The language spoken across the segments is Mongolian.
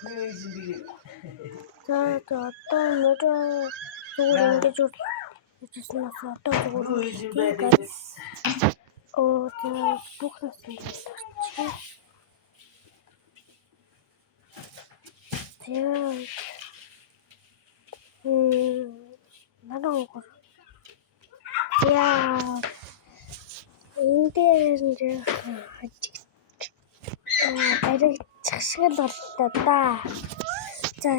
За одоо нөрөө зүгээр ингэж үржижснээс одоо зүгээр үржижтэй guys. За бүх насны тарчих. Надад энэ дээр баригдчих шиг л боллоо да. За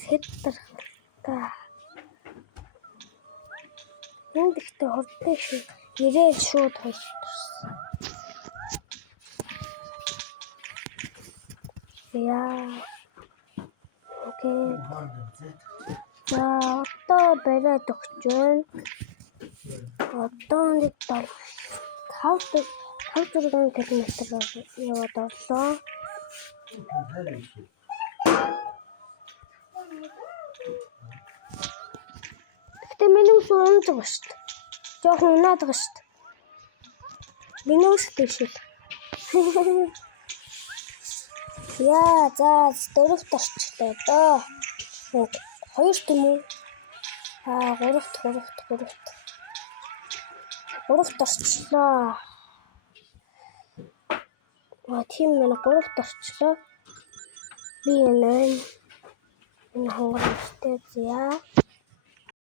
сэтрхта. Энд ихтэй хортой шиг ирээд шууд хойшлсон. Окей. За одоо бариад өгч байна. Одоо нэг 5-6 км яваад орлоо. Гэтэ миний ус унаж байгаа шүү дээ. Жохон унаад байгаа шүү дээ. Миний ус дэшил. За дөрөвт орчлоо доо. 2 тийм үү? 3-т орчлоо. Тийм байна 3-т орчлоо. Би энэ хонгор өстэй зя.